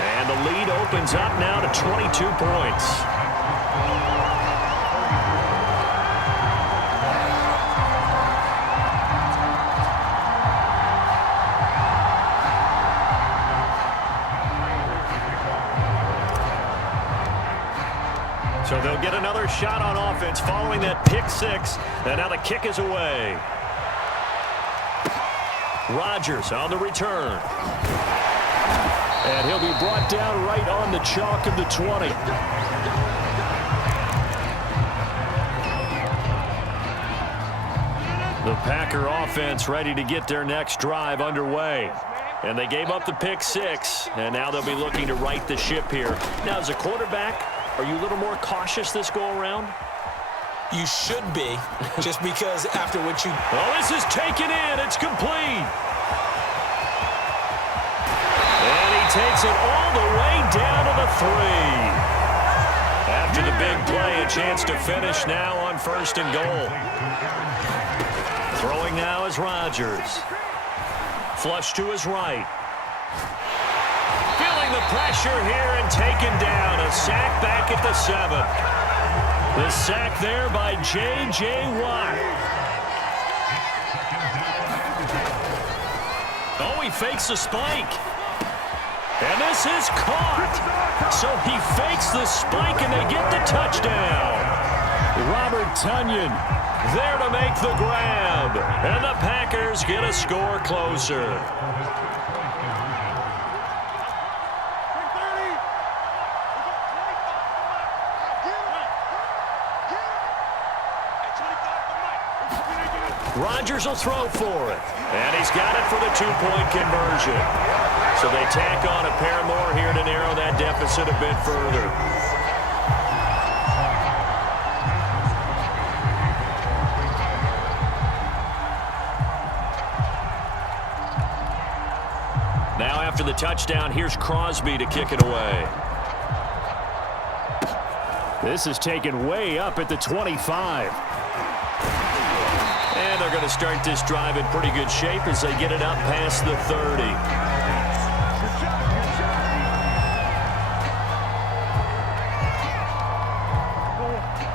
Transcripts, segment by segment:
And the lead opens up now to 22 points. So they'll get another shot on offense following that pick six. And now the kick is away. Rodgers on the return. And he'll be brought down right on the chalk of the 20. The Packer offense ready to get their next drive underway. And they gave up the pick six. And now they'll be looking to right the ship here. Now, as a quarterback, are you a little more cautious this go-around? You should be, just because after what you... Oh, this is taken in. It's complete. And he takes it all the way down to the 3. After the big play, a chance to finish now on 1st and goal. Throwing now is Rodgers. Flush to his right. Feeling the pressure here and taken down. A sack back at the 7. The sack there by J.J. Watt. Oh, he fakes the spike. And this is caught. So he fakes the spike and they get the touchdown. Robert Tonyan there to make the grab. And the Packers get a score closer. Rodgers will throw for it. And he's got it for the 2-point conversion. So they tack on a pair more here to narrow that deficit a bit further. Now after the touchdown, here's Crosby to kick it away. This is taken way up at the 25. And they're going to start this drive in pretty good shape as they get it up past the 30.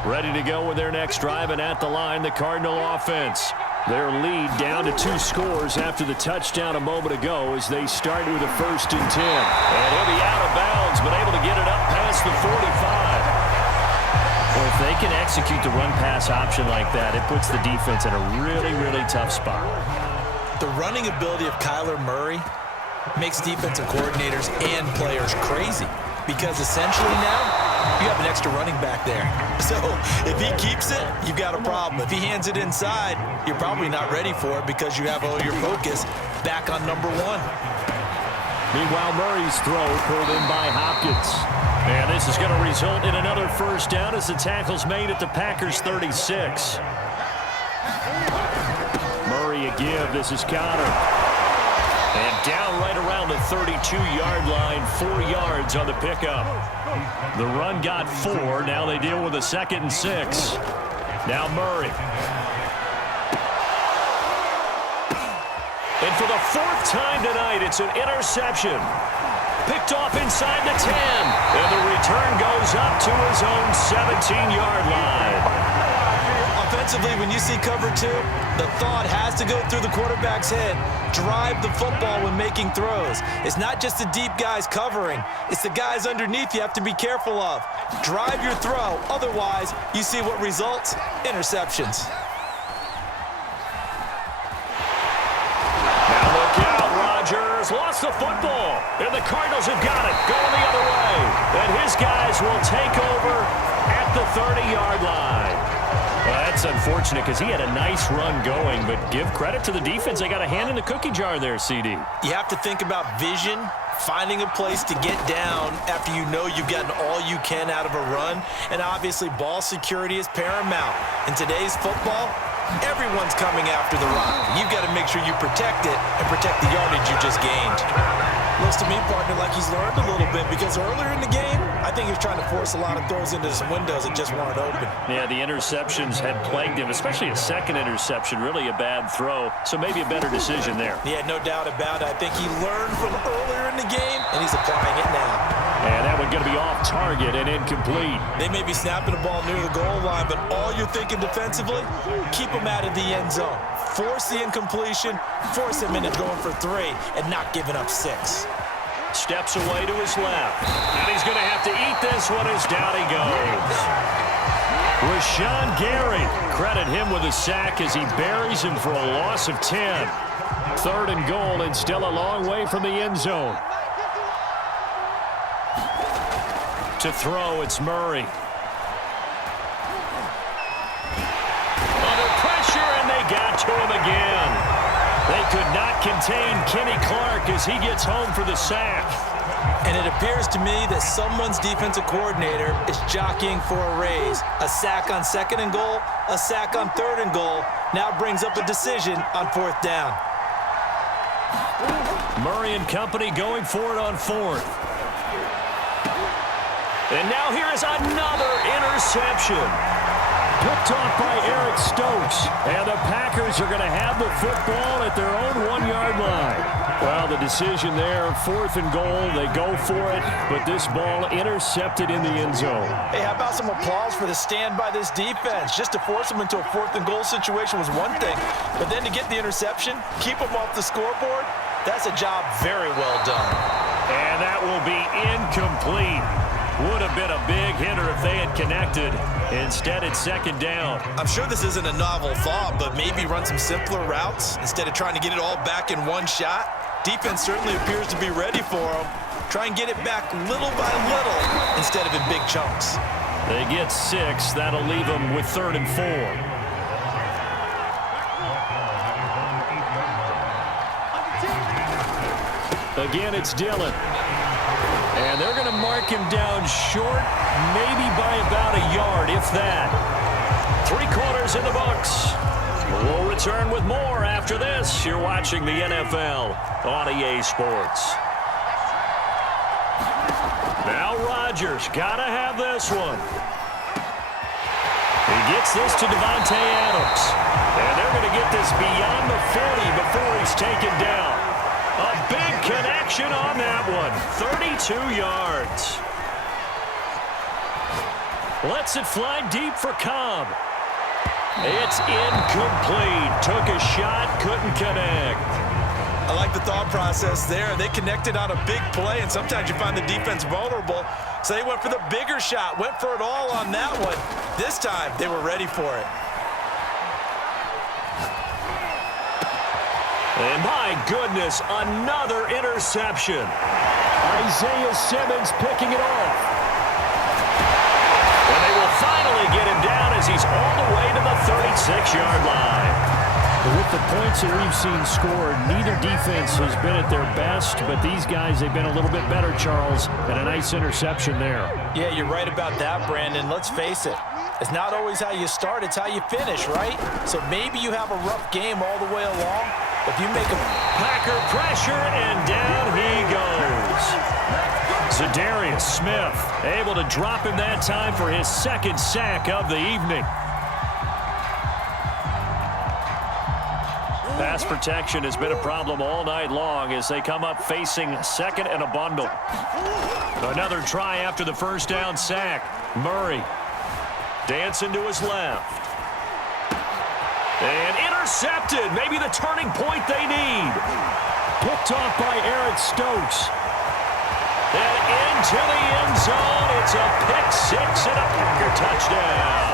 Ready to go with their next drive, and at the line, the Cardinal offense. Their lead down to 2 scores after the touchdown a moment ago as they start with a 1st and 10. And he'll be out of bounds, but able to get it up past the 45. Well, if they can execute the run-pass option like that, it puts the defense in a really, really tough spot. The running ability of Kyler Murray makes defensive coordinators and players crazy because essentially now you have an extra running back there. So if he keeps it, you've got a problem. If he hands it inside, you're probably not ready for it because you have all your focus back on number 1. Meanwhile, Murray's throw pulled in by Hopkins. And this is going to result in another 1st down as the tackle's made at the Packers' 36. Murray a give. This is Connor. And down right around the 32-yard line, 4 yards on the pickup. The run got 4. Now they deal with a 2nd and 6. Now Murray. And for the 4th time tonight, it's an interception. Picked off inside the 10. And the return goes up to his own 17-yard line. Offensively, when you see cover 2, the thought has to go through the quarterback's head. Drive the football when making throws. It's not just the deep guys covering. It's the guys underneath you have to be careful of. Drive your throw. Otherwise, you see what results? Interceptions. Now look out, Rodgers lost the football. And the Cardinals have got it, going the other way. And his guys will take over at the 30-yard line. Well, that's unfortunate because he had a nice run going, but give credit to the defense. They got a hand in the cookie jar there, CD. You have to think about vision, finding a place to get down after you know you've gotten all you can out of a run, and obviously ball security is paramount. In today's football, everyone's coming after the rock. You've got to make sure you protect it and protect the yardage you just gained. Looks to me, partner, like he's learned a little bit because earlier in the game, I think he was trying to force a lot of throws into some windows that just weren't open. Yeah, the interceptions had plagued him, especially a second interception, really a bad throw. So maybe a better decision there. Yeah, no doubt about it. I think he learned from earlier in the game, and he's applying it now. And that one's going to be off target and incomplete. They may be snapping the ball near the goal line, but all you're thinking defensively, keep them out of the end zone. Force the incompletion, force him into going for 3, and not giving up 6. Steps away to his left. And he's going to have to eat this one as down he goes. Rashawn Gary, credit him with a sack as he buries him for a loss of 10. 3rd and goal and still a long way from the end zone. To throw, it's Murray. Under pressure, and they got to him again. They could not contain Kenny Clark as he gets home for the sack. And it appears to me that someone's defensive coordinator is jockeying for a raise. A sack on 2nd and goal, a sack on 3rd and goal, now brings up a decision on 4th down. Murray and company going for it on 4th. And now here is another interception. Picked off by Eric Stokes. And the Packers are going to have the football at their own 1-yard line. Well, the decision there, 4th and goal. They go for it, but this ball intercepted in the end zone. Hey, how about some applause for the stand by this defense? Just to force them into a 4th and goal situation was one thing, but then to get the interception, keep them off the scoreboard, that's a job very well done. And that will be incomplete. Would have been a big hitter if they had connected. Instead, it's 2nd down. I'm sure this isn't a novel thought, but maybe run some simpler routes instead of trying to get it all back in one shot. Defense certainly appears to be ready for them. Try and get it back little by little instead of in big chunks. They get 6. That'll leave them with 3rd and 4. Again, it's Dillon. And they're going to mark him down short, maybe by about a yard, if that. 3 quarters in the books. We'll return with more after this. You're watching the NFL on EA Sports. Now Rodgers, got to have this one. He gets this to Devontae Adams. And they're going to get this beyond the 40 before he's taken down. A big connection on that one. 32 yards. Lets it fly deep for Cobb. It's incomplete. Took a shot, couldn't connect. I like the thought process there. They connected on a big play, and sometimes you find the defense vulnerable. So they went for the bigger shot, went for it all on that one. This time, they were ready for it. And my goodness, another interception. Isaiah Simmons picking it off. And they will finally get him down as he's all the way to the 36-yard line. With the points that we've seen scored, neither defense has been at their best, but these guys, they've been a little bit better, Charles, and a nice interception there. Yeah, you're right about that, Brandon. Let's face it. It's not always how you start, it's how you finish, right? So maybe you have a rough game all the way along. If you make a Packer pressure, and down he goes. Zadarius Smith able to drop him that time for his 2nd sack of the evening. Pass protection has been a problem all night long as they come up facing 2nd and a bundle. Another try after the 1st down sack. Murray dancing to his left. And intercepted. Maybe the turning point they need. Picked off by Eric Stokes. And into the end zone. It's a pick-6 and a Packer touchdown.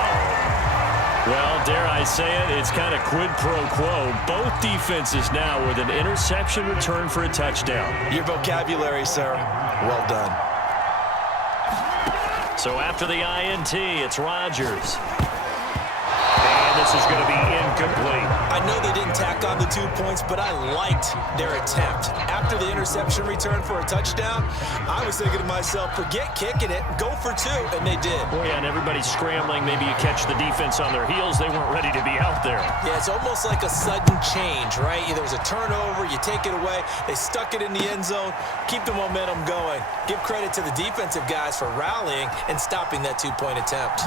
Well, dare I say it, it's kind of quid pro quo. Both defenses now with an interception return for a touchdown. Your vocabulary, sir. Well done. So after the INT, it's Rodgers. And this is going to be incomplete. I know they didn't tackle back on the 2 points, but I liked their attempt. After the interception return for a touchdown, I was thinking to myself, forget kicking it, go for 2, and they did. Oh, yeah, and everybody's scrambling. Maybe you catch the defense on their heels. They weren't ready to be out there. Yeah, it's almost like a sudden change, right? There's a turnover, you take it away, they stuck it in the end zone, keep the momentum going. Give credit to the defensive guys for rallying and stopping that 2-point attempt.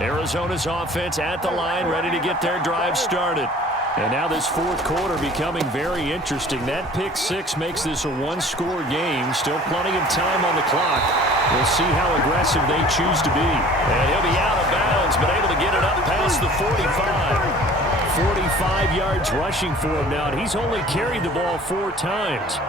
Arizona's offense at the line, ready to get their drive started. And now this fourth quarter becoming very interesting. That pick six makes this a one-score game. Still plenty of time on the clock. We'll see how aggressive they choose to be. And he'll be out of bounds, but able to get it up past the 45. 45 yards rushing for him now, and he's only carried the ball 4 times.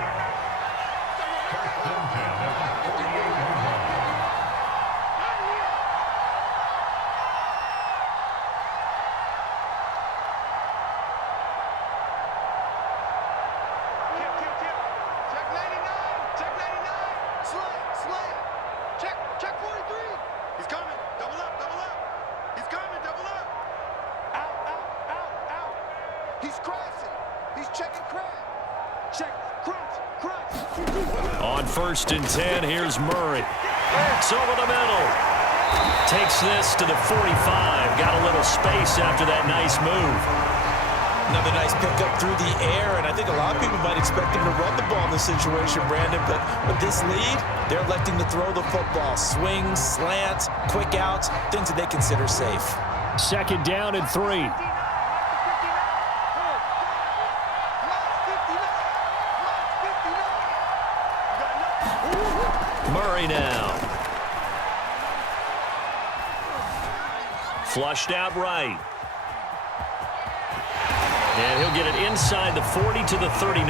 On 1st and 10, here's Murray. It's over the middle. Takes this to the 45. Got a little space after that nice move. Another nice pickup through the air, and I think a lot of people might expect him to run the ball in this situation, Brandon, but with this lead, they're electing to throw the football. Swings, slants, quick outs, things that they consider safe. 2nd down and 3. Murray now. Flushed out right. And he'll get it inside the 40 to the 39.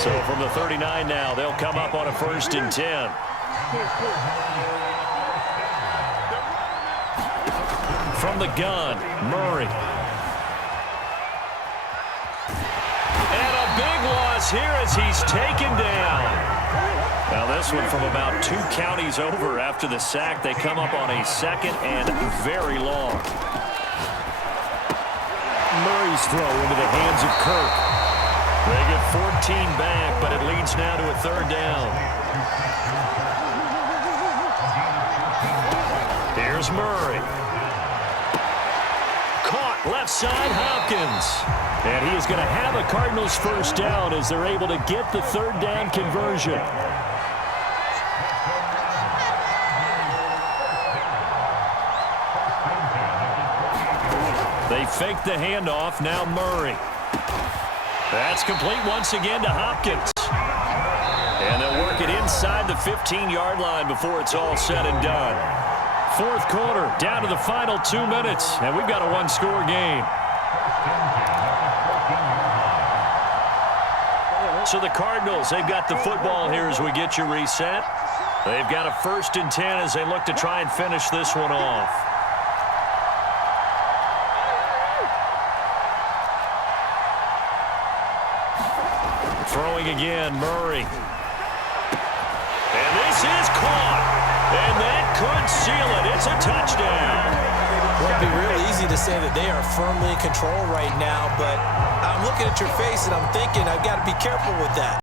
So from the 39 now, they'll come up on a 1st and 10. From the gun, Murray. And a big loss here as he's taken down. Now this one from about 2 counties over after the sack. They come up on a 2nd and very long. Murray's throw into the hands of Kirk. They get 14 back, but it leads now to a 3rd down. Here's Murray. Caught left side, Hopkins. And he is going to have a Cardinals 1st down as they're able to get the 3rd down conversion. They fake the handoff. Now Murray. That's complete once again to Hopkins. And they'll work it inside the 15-yard line before it's all said and done. 4th quarter, down to the final 2 minutes, and we've got a one-score game. So the Cardinals, they've got the football here as we get you reset. They've got a 1st and 10 as they look to try and finish this one off. Throwing again, Murray. And this is caught. And that could seal it. It's a touchdown. Well, it'd be real easy to say that they are firmly in control right now, but I'm looking at your face and I'm thinking I've got to be careful with that.